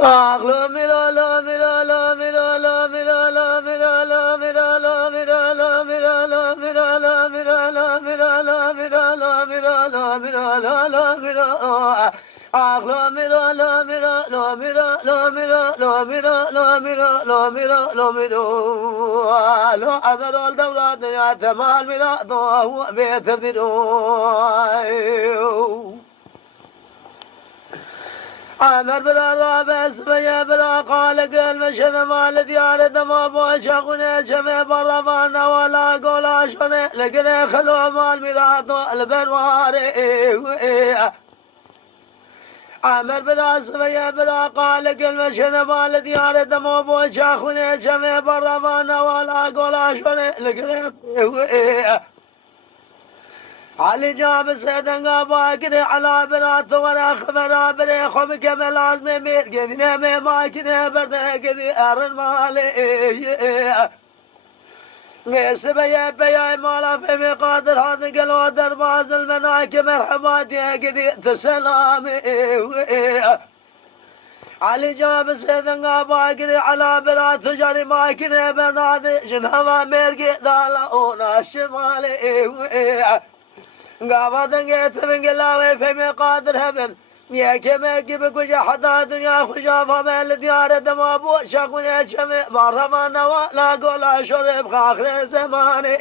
عقل میرا لا میرا لا میرا لا میرا لا میرا لا میرا لا میرا لا میرا لا میرا لا میرا لا میرا لا میرا لا میرا لا میرا لا لا میرا عقل میرا لا میرا لا میرا لا میرا لا میرا لا میرا لا میرا لا میرا لو عبر الدورات يا تمال میرا تو بيت عمر برا رابس بيا برا قال قل مشن مال ديار دما بوشقنا شمي برفان ولا قولا شن لقنا خلو مال ميراتو البرواري عمر برا سبيا برا قال قل مشن مال ديار دما بوشقنا شمي برفان ولا قولا شن لقنا علي جاب سيدنا باكر على برات ورا خبر بري خم كمل لازم ميرجن ما باكر برده كذي ارن مالي سبيا بيا مالا في قادر هذا قالوا درباز المناك مرحبا كذي تسلام علي جاب سيدنا باكر على برات جاري ماكر برناد شنها ميرجي دالا شمالي قافة قيت من قلاوي فمي قادر هبن يا كما كيف كوجا حدا دنيا خشافة من ديار دمابو شاقوني شمي مرحبا نوا لا قولا شرب خاخر زماني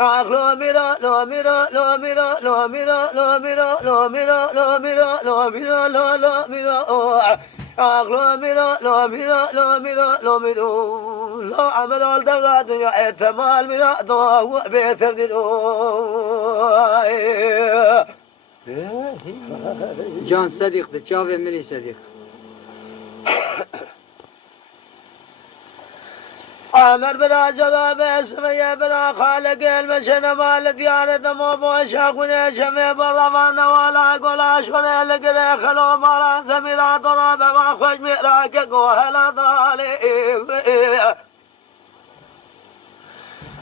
لو ميرا لو ميرا لو ميرا لو ميرا لو ميرا لو ميرا لو ميرا لو ميرا لو ميرا لو ميرا لو ميرا لو ميرا لو ميرا لو عمل الدولة دنيا احتمال ميرا دو بيتردلو جان صديق ده چاوه مني صديق عمر بلا جلاب اسمي بلا خالق المشن مال ديار دمو بوشاقوني شمي برفان ولا قولا شوني لقري خلو مالا ثميرا ضرب ما خوش ميراك قوهلا ضالي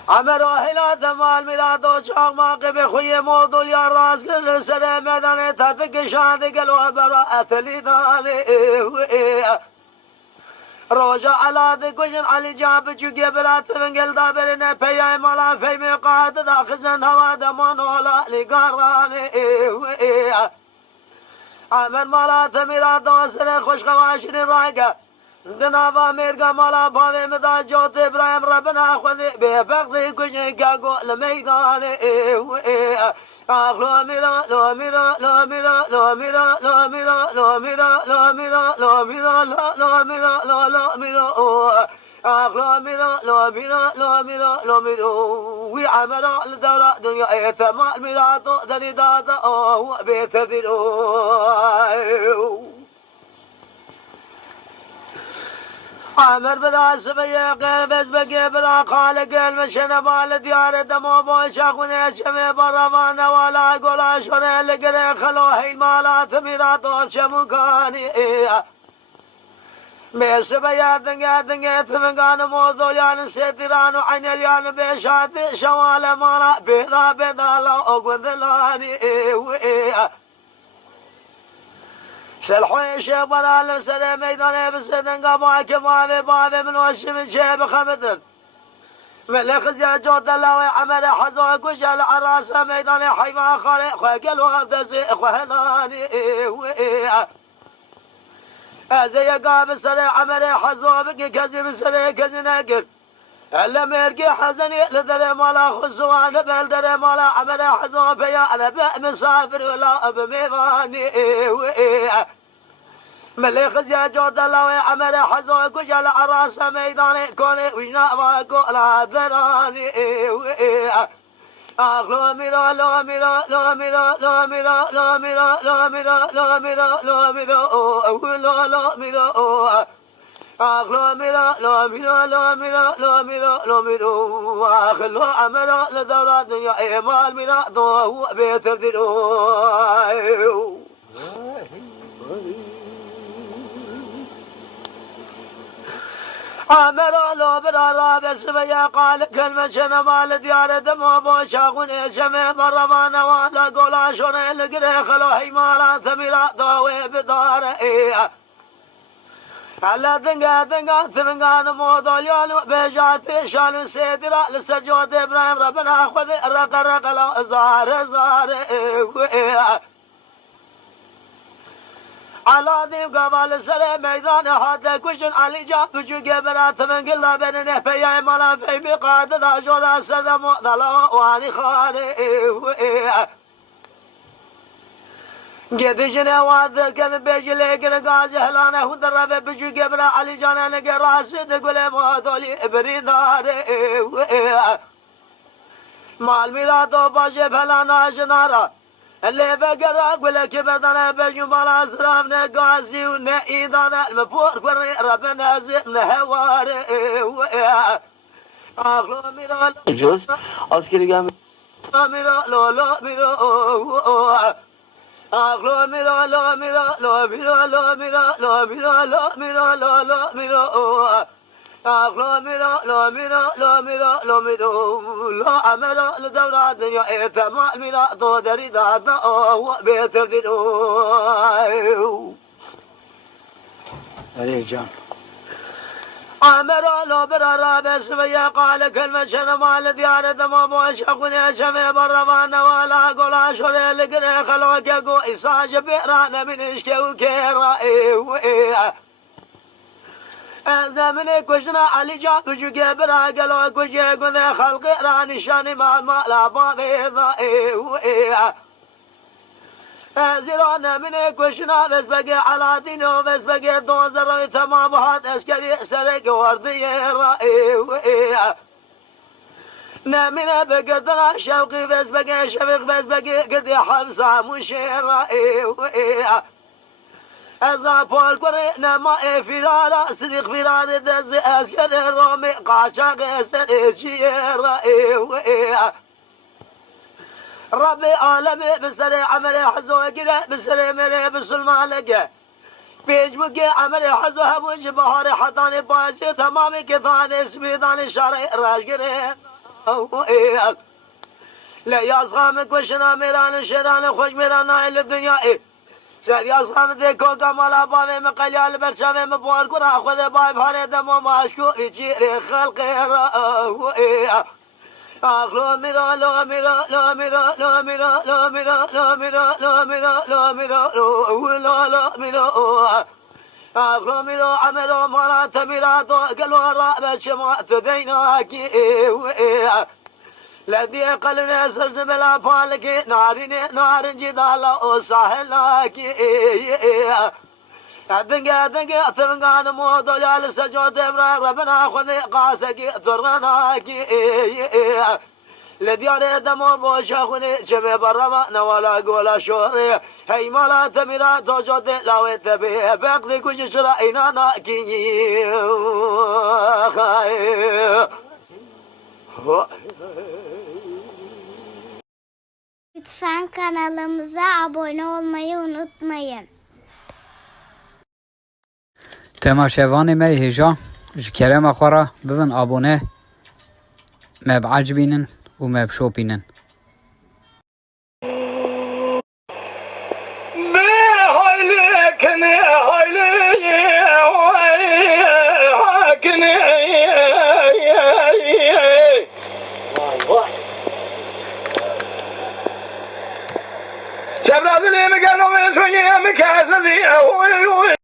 عمر وحلا ثمال ميلادو شاق ماقب خوي موضوع يا راس كل سنة مدني تاتك شادق الوبرا اثلي ضالي روجا على دكوشن علي جاب چوكي برات من قل دابرنا بيا مالا في مقاد داخزن هوا دمان ولا لقاراني عمر مالا ثميرا دوسر خوش خواشن راقا دنابا ميرقا مالا باوي مدا جوت ابراهيم ربنا خذي بفقدي كوشن كاقو لميداني لو ميرا لو ميرا لو ميرا لو ميرا لو ميرا لو ميرا لو ميرا لو ميرا لو ميرا لو ميرا لو ميرا لو ميرا لو ميرا لو ميرا وعمل الدولة دنيا ايتما الميرا تقدر داتا او بيتذرو عمر بلا سبيا غير بس بقي بلا خالق المشن مال ديار دمو بوشاقوني شمي برفان ولا قولا شوني لقري خلو هين مالا ثميرا طوب شمكاني بسبيا دنقا ثمقان موضوع يان سيتران وعين اليان بيشات شوال مالا بيضا بيضا لو اقوذ لاني سلحوي شيخ بلال سلام ميدان بسدن قباك بابي بابي من وشم شيب خمدن ملك يا جود الله عمل حزو كشل عراس ميدان حيما خالي خوكل وابدزي خوهناني ازي قاب سري عمل حزو بك كذب سري كزنكر الا مرقي حزني لدري مالا خصوان بلدري مالا عمل حزو بيا انا مسافر ولا بميفاني ملك يا جود الله عمل حزو كجل عراس ميداني كوني وجنا واقول ذراني لو ميرا لو ميرا لو ميرا لو ميرا لو ميرا لو ميرا لو ميرا لو ميرا لو ميرا لو ميرا لو ميرا لو ميرا لو ميرا لو ميرا خلو عمل لدورة دنيا ايمال ميرا دو بيتردلو عمر لو برا رابس بيا قال كلمة شنمال ديار دمو بوشاقوني شمي برفان ولا قولا شوني لقري خلو هيمالا ثميرا ضاوي بدار على دنقا ثمنقان مودوليالو بجات شالو سيدرا لسرجوت إبراهيم ربنا خذ رق لو زار على ذي قبل سر ميدان حتى كشن علي جاب بجو قبرات من قلا بين نفيا ملا في بقاد ذا جولا سدم ذلا واني خالي قدشنا واذر كذب بيجي قاز هلانه ودرب بجو قبر علي جانا لقى راسي تقول ما دولي بريدار مال ميلادو باجي فلانا جنارا اللي بقرا اقول كبردنا بجو بلا سرام نقاسي ونئيدانا المفور قري ربنا زبنا هواري اخلو ميرا جوز askeri gelmiş. ميرا لو ميرا اخلو ميرا لو ميرا لو ميرا لو ميرا لو ميرا لو ميرا لو ميرا اخلو ميرا لو ميرا لو ميرا لو ميرا لو عمرا لدورة الدنيا اتمال ميرا تو دريدا تو بيت الدنيا عليه جان عمرا لو برا بس ويا قال كلمة شنما لديانة دمام وشاقوني شمي بروانا ولا قولا شولي لقري خلوك يقو إساج بيرانا من اشكو كيرا زمني كشنا علي جاب جو قبرا قالوا كشي قذي خلق راني شاني ما لا بابي ضائي زيرانا مني كشنا بس بقي على دينو بس بقي دوزر تمام وحد اسكري سرق وردي رائي نامنا بقردنا شوقي بس بقي شفق بس بقي قردي حمزة مشير رائي ازا پول کره نما فیرارا صدیق فیرار دز اسکر رومی قاشق سر چیه رائي ربي عالمي بسر عمر حزو كده بسر مري بسلمان لقى بيج بقى عمر حزو هبوج بحار حطاني باجي تمامي كثاني سبيداني شاري راجقري لا يصغامك وشنا ميران شيران خوش ميران نايل الدنيا سيد يصغام ذيكو كمالا بامي مقليال برشامي مبوال كرا خذ باي بحاري دمو ماشكو يجيري خلقي رأي اخلو ميرا لو ميرا لو ميرا لو ميرا لو ميرا لو ميرا لو ميرا لو ميرا لو ميرا اخلو ميرا عمرو مالا تميرا تو قالوا رابع شما تديناكي الذي قلنا سرزم لا فالك نار جدال وساحلاكي دنقا ثمنقان مودو جالس سجود ابراهيم ربنا خذ قاسك ثرناكي لديار دمو بوشاخوني شمي برما نوالا قولا شوري هي مالا تميرا توجود لاوي تبي بقضي كوش شرائنا ناكي Lütfen kanalımıza abone olmayı unutmayın. تماشاوان ما هجا جكرم خورا ببن ابونه ما بعجبينن وما بشوبينن شباب اللي مقالوا من سوية مكاسدي